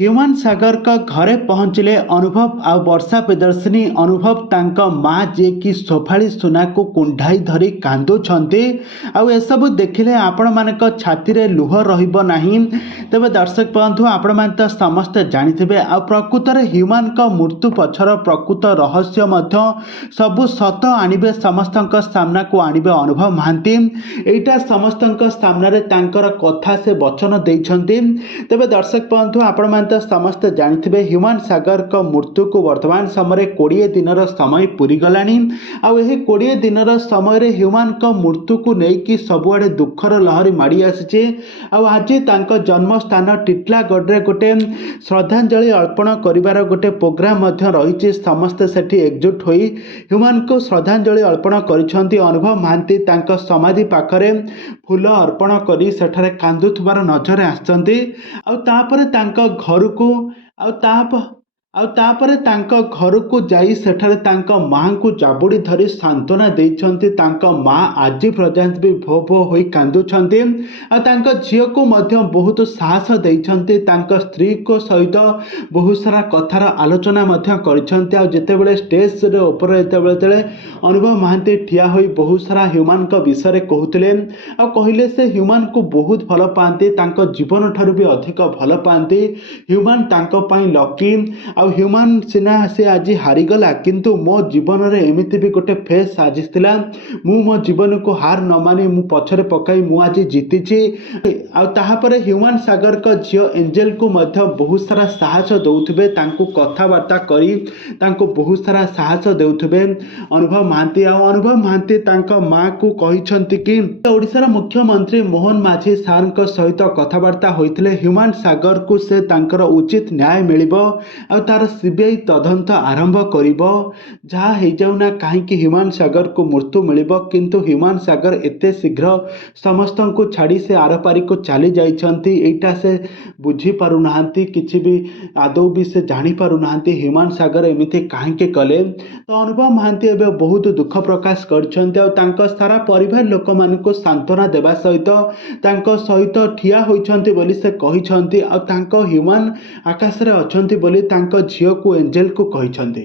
ହ୍ୟୁମାନ ସାଗରଙ୍କ ଘରେ ପହଞ୍ଚିଲେ ଅନୁଭବ ଆଉ ବର୍ଷା ପ୍ରିୟଦର୍ଶିନୀ। ଅନୁଭବ ତାଙ୍କ ମା ଯିଏକି ଶୋଭାଳି ସୁନାକୁ କୁଣ୍ଢାଇ ଧରି କାନ୍ଦୁଛନ୍ତି। ଆଉ ଏସବୁ ଦେଖିଲେ ଆପଣମାନଙ୍କ ଛାତିରେ ଲୁହ ରହିବ ନାହିଁ। ତେବେ ଦର୍ଶକ ବନ୍ଧୁ, ଆପଣମାନେ ତ ସମସ୍ତେ ଜାଣିଥିବେ ଆଉ ପ୍ରକୃତରେ ହ୍ୟୁମାନଙ୍କ ମୃତ୍ୟୁ ପଛର ପ୍ରକୃତ ରହସ୍ୟ ମଧ୍ୟ ସବୁ ସତ ଆଣିବେ, ସମସ୍ତଙ୍କ ସାମ୍ନାକୁ ଆଣିବେ ଅନୁଭବ ମହାନ୍ତି। ଏଇଟା ସମସ୍ତଙ୍କ ସାମ୍ନାରେ ତାଙ୍କର କଥା ସେ ବଚନ ଦେଇଛନ୍ତି। ତେବେ ଦର୍ଶକ ବନ୍ଧୁ, ଆପଣମାନେ ତ ସମସ୍ତେ ଜାଣିଥିବେ ହ୍ୟୁମାନ ସାଗରଙ୍କ ମୃତ୍ୟୁକୁ ବର୍ତ୍ତମାନ ସମୟରେ 20 ଦିନର ସମୟ ପୂରିଗଲାଣି। ଆଉ ଏହି 20 ଦିନର ସମୟରେ ହ୍ୟୁମାନଙ୍କ ମୃତ୍ୟୁକୁ ନେଇକି ସବୁଆଡ଼େ ଦୁଃଖର ଲହରୀ ମାଡ଼ି ଆସିଛି। ଆଉ ଆଜି ତାଙ୍କ ଜନ୍ମସ୍ଥାନ ଟିଟଲାଗଡ଼ରେ ଗୋଟେ ଶ୍ରଦ୍ଧାଞ୍ଜଳି ଅର୍ପଣ କରିବାର ଗୋଟେ ପ୍ରୋଗ୍ରାମ ମଧ୍ୟ ରହିଛି। ସମସ୍ତେ ସେଠି ଏକଜୁଟ ହୋଇ ହ୍ୟୁମାନଙ୍କୁ ଶ୍ରଦ୍ଧାଞ୍ଜଳି ଅର୍ପଣ କରିଛନ୍ତି। ଅନୁଭବ ମହାନ୍ତି ତାଙ୍କ ସମାଧି ପାଖରେ ଫୁଲ ଅର୍ପଣ କରି ସେଠାରେ କାନ୍ଦୁଥିବାର ନଜରରେ ଆସିଛନ୍ତି। ଆଉ ତାପରେ ତାଙ୍କ ଘରକୁ ତାଙ୍କ ଘରକୁ ଯାଇ ସେଠାରେ ତାଙ୍କ ମାଆଙ୍କୁ ଜାବୁଡ଼ି ଧରି ସାନ୍ତ୍ୱନା ଦେଇଛନ୍ତି। ତାଙ୍କ ମା ଆଜି ପର୍ଯ୍ୟନ୍ତ ବି ଭୋ ଭୋ ହୋଇ କାନ୍ଦୁଛନ୍ତି। ଆଉ ତାଙ୍କ ଝିଅକୁ ମଧ୍ୟ ବହୁତ ସାହସ ଦେଇଛନ୍ତି। ତାଙ୍କ ସ୍ତ୍ରୀଙ୍କ ସହିତ ବହୁତ ସାରା କଥାର ଆଲୋଚନା ମଧ୍ୟ କରିଛନ୍ତି। ଆଉ ଯେତେବେଳେ ଷ୍ଟେଜରେ ଉପରେ ଯେତେବେଳେ ଅନୁଭବ ମହାନ୍ତି ଠିଆ ହୋଇ ବହୁତ ସାରା ହ୍ୟୁମାନଙ୍କ ବିଷୟରେ କହୁଥିଲେ ଆଉ କହିଲେ ସେ ହ୍ୟୁମାନଙ୍କୁ ବହୁତ ଭଲ ପାଆନ୍ତି, ତାଙ୍କ ଜୀବନ ଠାରୁ ବି ଅଧିକ ଭଲ ପାଆନ୍ତି। ହ୍ୟୁମାନ ତାଙ୍କ ପାଇଁ ଲକି। ଆଉ ହ୍ୟୁମାନ ସିନା ସେ ଆଜି ହାରିଗଲା, କିନ୍ତୁ ମୋ ଜୀବନରେ ଏମିତି ବି ଗୋଟେ ଫେସ୍ ଆସିଥିଲା, ମୁଁ ମୋ ଜୀବନକୁ ହାର ନ ମାନି ମୁଁ ପଛରେ ପକାଇ ମୁଁ ଆଜି ଜିତିଛି। ଆଉ ତାହାପରେ ହ୍ୟୁମାନ ସାଗରଙ୍କ ଝିଅ ଏଞ୍ଜେଲକୁ ମଧ୍ୟ ବହୁତ ସାରା ସାହସ ଦେଉଥିବେ, ତାଙ୍କୁ କଥାବାର୍ତ୍ତା କରି ତାଙ୍କୁ ବହୁତ ସାରା ସାହସ ଦେଉଥିବେ ଅନୁଭବ ମହାନ୍ତି। ଆଉ ଅନୁଭବ ମହାନ୍ତି ତାଙ୍କ ମାଆକୁ କହିଛନ୍ତି କି ଓଡ଼ିଶାର ମୁଖ୍ୟମନ୍ତ୍ରୀ ମୋହନ ମାଝୀ ସାରଙ୍କ ସହିତ କଥାବାର୍ତ୍ତା ହୋଇଥିଲେ ହ୍ୟୁମାନ ସାଗରକୁ ସେ ତାଙ୍କର ଉଚିତ ନ୍ୟାୟ ମିଳିବ ଆଉ ତାର ସିବିଆଇ ତଦନ୍ତ ଆରମ୍ଭ କରିବ। ଯାହା ହେଇଯାଉ ନା କାହିଁକି ହ୍ୟୁମାନ ସାଗରକୁ ମୃତ୍ୟୁ ମିଳିବ, କିନ୍ତୁ ହ୍ୟୁମାନ ସାଗର ଏତେ ଶୀଘ୍ର ସମସ୍ତଙ୍କୁ ଛାଡ଼ି ସେ ଆରପାରିକୁ ଚାଲି ଯାଇଛନ୍ତି, ଏଇଟା ସେ ବୁଝିପାରୁନାହାନ୍ତି। କିଛି ବି ଆଦୌ ବି ସେ ଜାଣିପାରୁନାହାନ୍ତି ହ୍ୟୁମାନ ସାଗର ଏମିତି କାହିଁକି କଲେ। ତ ଅନୁଭବ ମହାନ୍ତି ଏବେ ବହୁତ ଦୁଃଖ ପ୍ରକାଶ କରିଛନ୍ତି। ଆଉ ତାଙ୍କ ସାରା ପରିବାର ଲୋକମାନଙ୍କୁ ସାନ୍ତ୍ୱନା ଦେବା ସହିତ ତାଙ୍କ ସହିତ ଠିଆ ହୋଇଛନ୍ତି ବୋଲି ସେ କହିଛନ୍ତି। ଆଉ ତାଙ୍କ ହ୍ୟୁମାନ ଆକାଶରେ ଅଛନ୍ତି ବୋଲି ତାଙ୍କ ଝିଅକୁ ଏଞ୍ଜେଲକୁ କହିଛନ୍ତି।